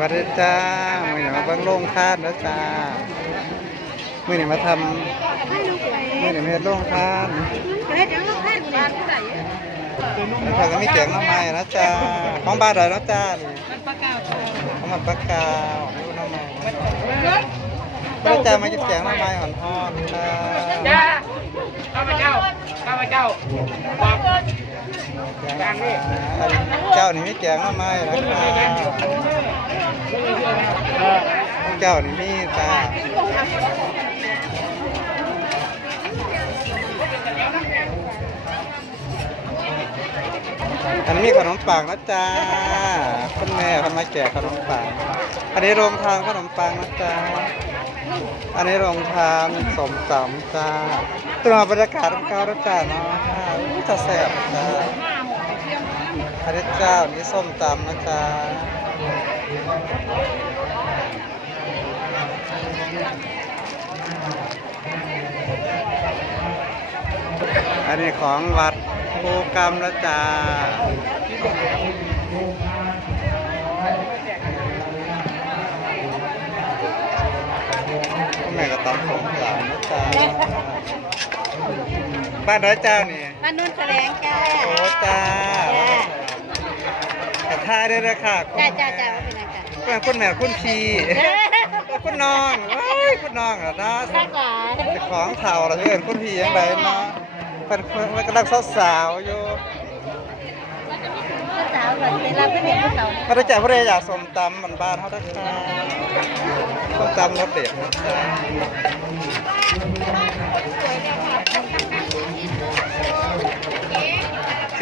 วัสดีจ้ามื่อนี้มาบิ่งโรงทานแล้วจ้ามื่อนี้มาทำมื่อนี้มาเฮ็ดโรงทานแล้วก็มีแกงน้ำไม้นะจ้าของบ้านอะไรนะจ้ามันี่ของมันปลากาวน้ำไม้พระจ้ามากินแกงน้ำไม้อ่อนๆจ้า พเจ้าข้าพเจ้าบอกแกงหน้ำไม้อันนี้เจ้านี่มีแกงหน้ำไม้นะคะเจ้านี่มีจ้าอันนี้ขนมปังนะจ๊ะคุณแม่ทำมาแจกขนมปัง อันนี้โรงทานขนมปังนะจ๊ะ อันนี้โรงทานสมตำจ้าตัวบรรยากาศของเขาแล้วจ้าเนาะค่ะจะแซ่บจ้าอันนี้เจ้านี่ส้มตำนะจ๊ะอันนี้ของวัดภูกรรมแล้วจ้า บ้านน้อยเจ้านี่บ้านนุ่นแสดงจ้าโอ้จ้าแต่ท่าด้วยนะค่ะจ้าจ้าจ้าว่าเป็นไงจ้าเป็นคุณแม่คุณพีคุณน้องเอ้ยคุณน้องเหรอนะข้างหลังเป็นของเถ่าเราจะเห็นคุณพียังไงเนาะเป็นเป็นกำลังสาวๆอยู่ผู้สาวเหมือนเป็นรับเพื่อนผู้สาวพระเจ้าพระอยากสมตำมันบ้านเขาทักทายส้มตำรสเด็ดนะจ๊ะ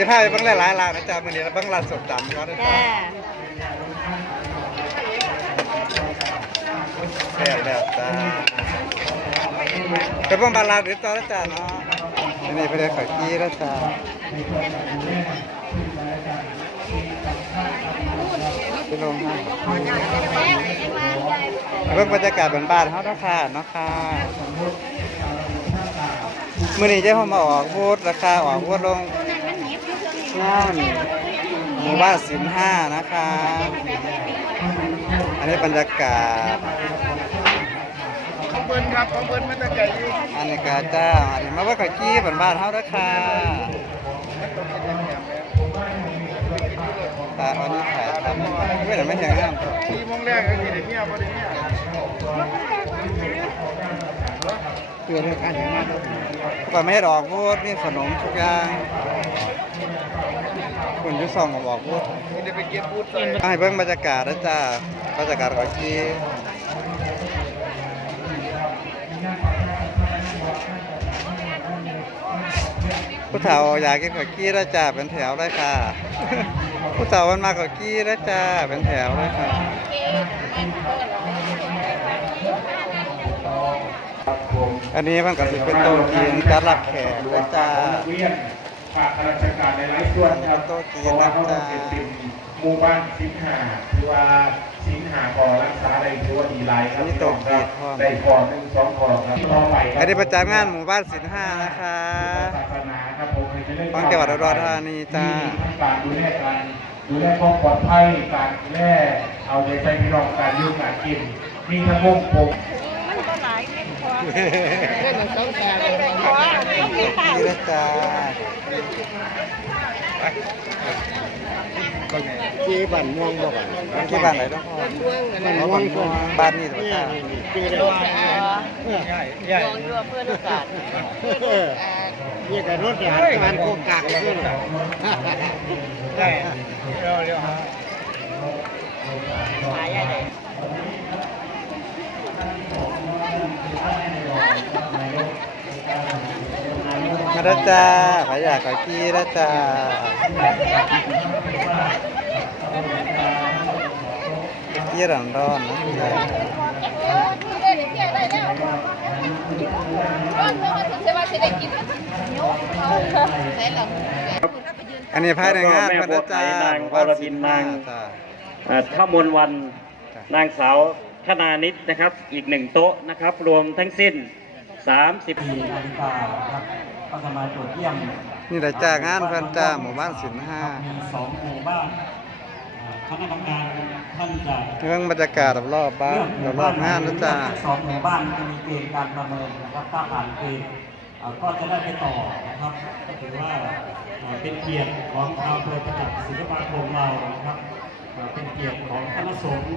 สิพาไปเบิ่งหลายๆร้านนะจ๊ะมื้อนี้เราเบิ่งร้านส้มตำเขาด้วยจ้าแซ่บแล้วจ้าไปเบิ่งบานร้านอื่นต่อแล้วจ้าเนาะอันนี้ไปได้ขอยกี้แล้วจ้าไปลงให้เบิ่งบรรยากาศบ้านๆเขาเนาะค่ะเนาะค่ะมื้อนี้เจ้าเขามาออกพูดราคาออกพูดลง งานหมู่บ้านสินห้านะคะอันนี้บรรยากาศของเพิ่นครับของเพิ่นมันจะไก่อยู่อันนี้กาเจ้าอันนี้มาว่าขอกี้บ้านบ้านๆเฮาเด้อค่ะตาอันนี้ขายทำไม่ได้ไม่แข็งงามสี่โมงแรกก็สิได้เมียบ่ได้เมียเกิดเรื่องการอย่างนั้นก็ไม่ให้ดอกพูดนี่ขนมทุกอย่าง คุณยุส่องก็บอกพูดมีได้ไปเก็บพูดใส่ให้เบิ่งบรรยากาศนะจ้าบรรยากาศขอกี้ผู้เฒ่าอยากกินขอกี้แล้วจ้าเป็นแถวเลยค่ะ ผู้เฒ่ามันมาขอกี้แล้วจ้าเป็นแถวเลยค่ะอันนี้มันก็สิเป็นโต๊ะกินจัดรับแขกแล้วจ้า ฝากข้าราชการในหลายส่วนครับโต๊ะจีนเพราะว่าเขานะต้องจ๊ะเป็นติ่มหมู่บ้านสิงหาถือว่าสิงหาก่อรักษาได้ถือว่าดีหลายครับอันนี้โต๊ะจีนพ่อได้พอหนึ่งสองพอครับต่อไปครัอันนี้ประจำงานหมู่บ้านสินห้านะคะศาสนาครับผมให้เจริญของจังหวัดอุดรธานีจ้ามีทั้งการดูแลการดูแลความปลอดภัยการดูแลเอาใจใส่พี่น้องการอยุ่งการกินมีทั้งวงผมนี่นะจ้า ที่บ้านม่วงบ่กันที่บ้านไหนต้องบ้านม่วงบ้านนี่ถูกจ้าชื่ใหญ่มองยู่เพื่อนลูกสาวนี่ก็รถหลานการโคกากขึ้นใช่เร็วเร็วฮะหายใหญ่เลย แล้วจ้าขายอยากขายกี้แล้วจ้ากี้ร้อนร้อนๆนะจ๊ะอันนี้ภายในงานแม่พระบัวจ้าไผ่นางหมู่บ้านอรพิสินนนางห้าจ้าเอ่อข้ามนวันนางสาวธนานิดนะครับ อีกหนึ่งโต๊ะนะครับ รวมทั้งสิ้น 30สี่นาฬิกาครับ ก็จะมาตรวจเยี่ยมนี่แหละจ้างานเพื่อนจ้าหมู่บ้านสินห้ามีสองหมู่บ้านอ่าคณะกรรมการท่านจะเรื่องบรรยากาศรอบๆบ้านรอบๆงานนะจ๊ะสองหมู่บ้านจะมีเกณฑ์การประเมินนะครับถ้าผ่านเกณฑ์เอ่อก็จะได้ไปต่อนะครับก็ถือว่าเอ่อเป็นเกียรติของชาวอำเภอประจักษ์ศิลปาคมเรานะครับเอ่อเป็นเกียรติของคณะสงฆ์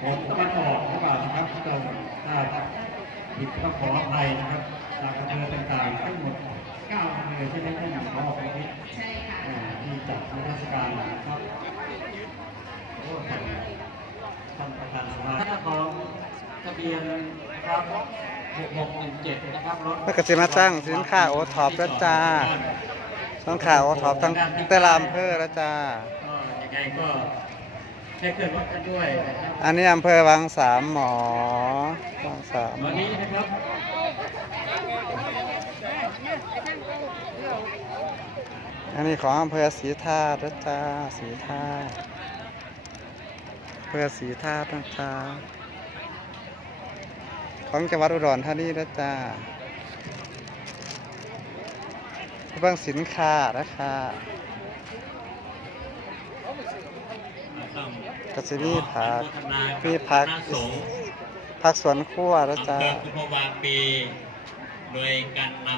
ผมก็ขอขอบนะครับถ้าถ้า ผิดก็ขออภัยนะครับตามอำเภอต่างๆทั้งหมด9อำเภอใช่ไหมท่านขออภัยใช่ค่ะที่จัดนิทรรศการนะครับโอ้ท่านท่านประธานสภาของทะเบียนนะครับ6617นะครับรถเพื่อกสิมาตั้งสินค้าโอท็อปแล้วจ้าสินค้าโอท็อปทั้งแต่ละอำเภอแล้วจ้าก็ยังไงก็ ให้เคลื่อนรถกันด้วยนะครับอันนี้อำเภอวังสามหมอวังสามวันนี้นะครับอันนี้ของอำเภอศรีธาตุนะจ้าศรีธาตุอำเภอศรีธาตุนะจ้าของจังหวัดอุดรธานีนะจ้าเบื้องสินค้านะคะ ก็จะมีผักมีผักผักสวนครัวนะจ้าอำเภอกุมภาวาปี โดยการน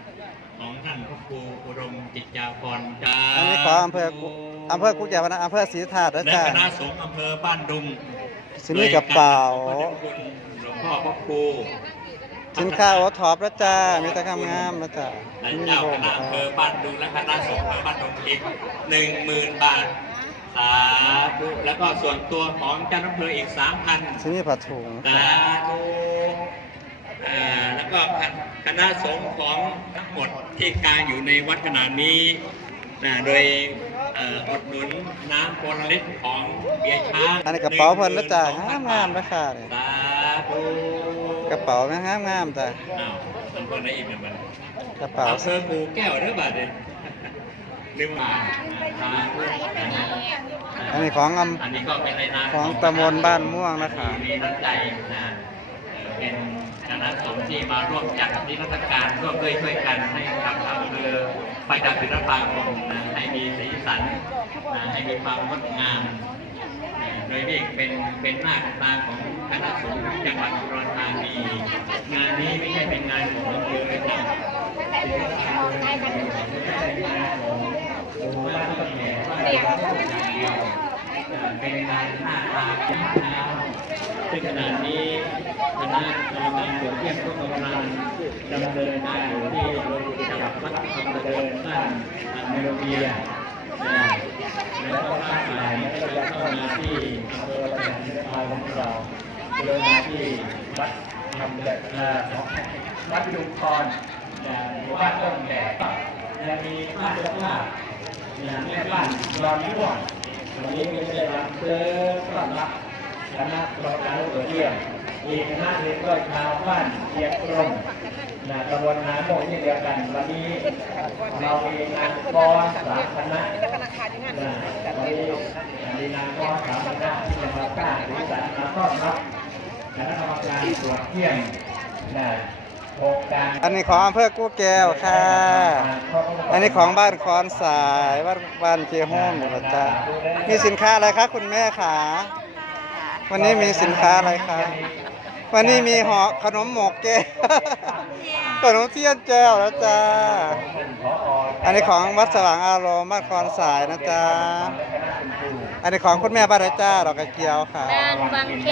ำของท่านพระครูอุดมจิตยาพรจาอันนี้ของอำเภอกุอำเภอกุ๊กแก่วนะอำเภอศรีธาตุนะและจ้าคณะสงฆ์อำเภอบ้านดุงสิมีกระเป๋าโดยการขอบพระคุณหลวงพ่อพระครูสินค้าโอท็อปนะจ้ามีแต่งามๆนะจ้าและมีเจ้าโรคงณะอำเภอบ้านดุงและคณะสงฆ์อำเภอบ้านดุงอีกหนึ่งหมื่นบาท สาธุแล้วก็ส่วนตัวของเจ้าอำเภออีกสามพันสิมีผ้าถุงสาธุเอ่อแล้วก็คณะสงฆ์ของทั้งหมดที่กางอยู่ในวัดขนาดนี้นะโดยเอ่ออดหนุนน้ำโพลลิตรของเบียร์ช้างอันนี้กระเป๋าเพิ่นนะจ้างามๆนะค่ะนี่สาธุกระเป๋าแม่งามๆจ้าอ้าวมันคนไหนอีกเนี่ยมันกระเป๋าอำเภอกูแก้วหรือเปล่าเนี่ยลืมมาสาธุ อันนี้ของออันนี้ก็เป็นในนามของตำบลบ้านม่วงนะคะมีน้ำใจนะเอ่อเป็นคณะสงฆ์ที่มาร่วมจัดนิทรรศการร่วมด้วยช่วยกันให้กับอำเภอประจักษ์ศิลปาคมนะให้มีสีสันนะให้มีความงดงามนะโดยที่เป็นเป็นหน้าตาของคณะสงฆ์จังหวัดอุดรธานีงานนี้ไม่ใช่เป็นงานของอำเภอนะเป็นงานของหมู่บ้ เดียวเป็นการหน้าตางเท้าซึ่งขณะนี้คณะกรรมการตรวจเยี่ยมก็กำลังดำเนินการอยู่ที่โรงจังหวัดวัดคำเดินบ้านเมโลเบียนะแล้วก็ภาคบ่ายก็จะเข้ามาที่อำเภอแสนพาของเราเดินมาที่วัดคำเดินเอ่อของวัดดุพรนะหมู่าต้นแดดและมีบ้านเจ้า ภานแม่บ้านรอนม่วงวันนี้มีได้รับเชิญต้อนรับคณะกรรมการตรวจเยี่ยมอีกคณะหนึ่งก็ชาวบ้านเชียงกรมนะตำบลนาโมงเช่นเดียวกันวันนี้เรามีงานกอนสามคณะนะวันนี้มีงานกอนสามคณะที่จะมาก้าหรือจัดมาต้อนรับคณะกรรมการตรวจเยี่ยมนะ อันนี้ของอำเภอกู้แก้วค่ะ อันนี้ของบ้านคอนสายบ้านบ้านเจียโฮมนะจ้ามีสินค้าอะไรคะคุณแม่ขาวันนี้มีสินค้าอะไรคะ วันนี้มีห่อขนมหมกแก้วขนมเทียนแก้วแล้วจ้า อันนี้ของวัดสว่างอารมณ์บ้านคอนสายนะจ๊ะอันนี้ของคุณแม่บ้านไรจ้าดอกกระเจียวค่ะ บ้านบางแค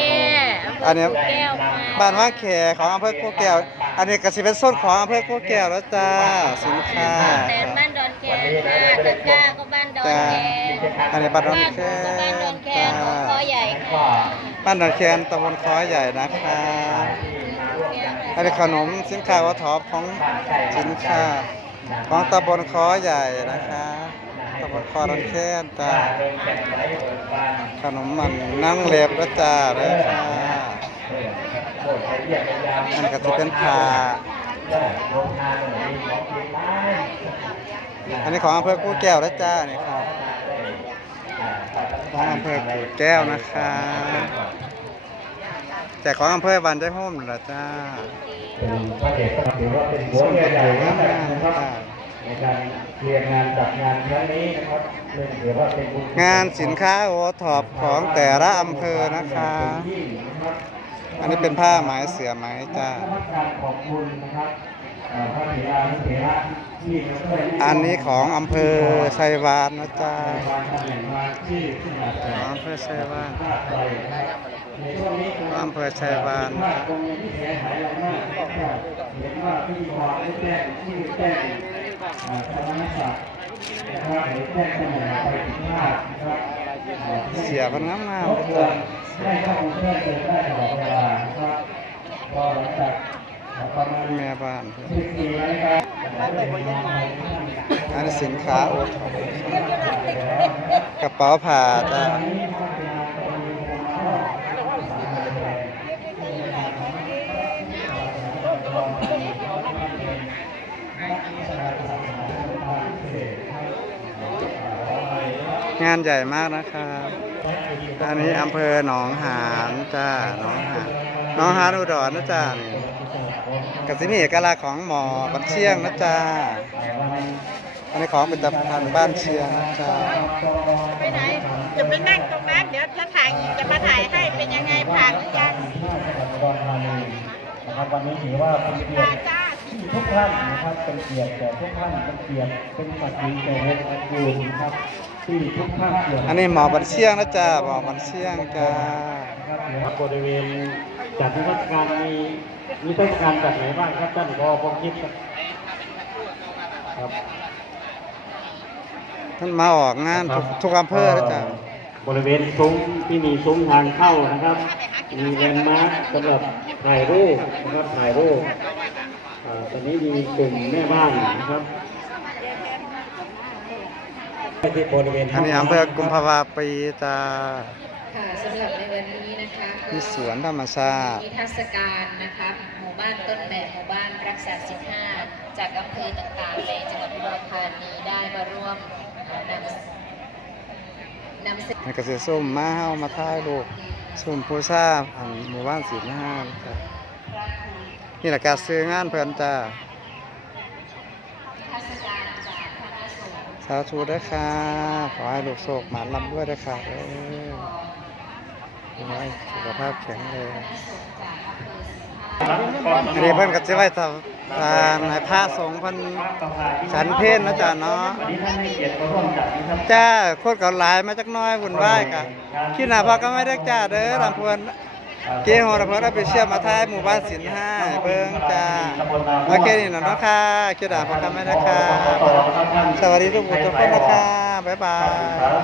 อันนี้แก้วค่ะบ้านว่างแขของอำเภอกู้แก้ว อันนี้ก็สิเป็นส้นของอำเภอกู้แก้วแล้วจ้าสินค้าแตนบ้านดอนแคค่ะตะกร้าก็บ้านดอนจ้าแคอันนี้บ้านดอนแคก็บ้านดอนแคจ้าของคอใหญ่ค่ะ บ้านดอนแคนตำบลคอใหญ่นะคะอันนี้ขนมสินค้าวัตถุของสินค้าของตำบลคอใหญ่นะคะตำบลคอดอนแคนจ้าขนมมันนั่งเล็บแล้วจ้าเลยค่ะอันนก็จะเป็นผ้าอันนี้ของอำเภอกู้แก้วแล้วจ้านี่ครับ ของอำเภอกู้แก้วนะคะแต่ของอำเภอบันได้ห่มเหรอจ้าเป็นพระเอกก็ถือว่าเป็นหัวส้มเรือตะใหญ่ปูนะงามๆครับจ้าในการเรียนงานจัดงานครั้งนี้นะครับเรื่องถือว่าเป็นบุญงานสินค้าโอท็อปของแต่ละอำเภอนะคะยิ่งนะครับอันนี้เป็นผ้าไหมเสือไหมจ้าการขอบคุณนะครับเอ่อพระเถระพระเถระที่มาช่วยอันนี้ของอำเภอชัยวานนะจ๊ะวางตำแหน่งมาที่ขึ้นมาแต่ของอำเภอชัยวานภาคไทยนะครับในช่วงนี้คืออำเภอชัยวานภาคตรงนี้ที่เสียหายอะไรมากก็เห็นว่าพิธีกรได้แจ้งชื่อแจ้งอ่าคณะศักดิ์นะครับหรือแจ้งตำแหน่งไปผิดพลาดนะครับอ่าเสียพันงามงามรบนะกวจ๊ะ ประมาณแม่บ้านเพิ่นสิบสี่นาฬิกาอันนี้สินค้าโอท็อปกระเป๋าผ้าจ้างานใหญ่มากนะครับ อันนี้อำเภอหนองหานจ้า หนองหานหนองหานอุดรนะจ้านี่ กับสิมีเอกลักษณ์ของหมอบันเชียงนะจ้าอันนี้ของเป็นตภัณฑ์บ้านเชียงนะจ้าไปไหนจะไปนั่งตรงนั้นเดี๋ยวถ้าถ่ายอีกจะมาถ่ายให้เป็นยังไงผ่านหรือยังนะครับวันนี้ถือว่าเป็นเกียรมาติจ้าทุกท่านนะครับเป็นเกียรติแก่ทุกท่านเป็นเกียรติเป็นศักดิ์ศรีแก่วงตระกูลนะครับที่ทุกท่านเกียรติอันนี้หมอบันเชียงนะจ้าหมอบันเชียงจ้าครับบริเวณ จัดนิทรรศการมีมีเทศกาลจากไหนบ้างครับท่านพอผมคิดครับครับท่านมาออกงานทุกทุกอำเภอนะจ้าบริเวณซุ้มที่มีซุ้มทางเข้านะครับ มีแลนด์มาร์คสำหรับถ่ายรูปนะครับถ่ายรูปอ่าตอนนี้มีกลุ่มแม่บ้านนะครับที่บริเวณอันนี้อำเภอกุมภาวาปีจ้าค่ะสำหรับในวันนี้ นะคะก็มีสวนธรรมชาติมีเทศกาลนะคะหมู่บ้านต้นแบบหมู่บ้านรักษาสินห้าจากอำเภอต่างๆในจังหวัดอุดรธานีได้มาร่วมนำนำเสนอให้เกษตรส้มมาเฮามาถ่ายรูปส้มผู้ชาอันหมู่บ้านศิลป์ห้าจ้านี่แหละการซื้องานเพิ่นจ้าเทศกาลจากคณะสงฆ์สาธุด้วยค่ะ ขอให้ลูกโศกหมานลำด้วยด้วยค่ะ เออขอให้สุขภาพแข็งแรงอันนี้เพิ่นก็สิไว้ทำทางให้พระสงฆ์เพิ่นฉันเพลนะจ๊ะเนาะจ้านให้เกียรติมาร่วมจัดนิทรรศการจ้าโคตรก็หลายมาจักน้อยวุ่นวายกะคิดหน้าพ่อก็ไม่ได้จ้าเด้อลำพวนเกโฮลำพวนเอาไปเชื่อมมาท้ายหมู่บ้านศิลห้าเบิ่งจ้าโอเคนี่นะเนาะค่ะคิดหน้าพ่อก็ไม่ได้ค่ะสวัสดีทุกคนทุกคนนะคะบ๊ายบาย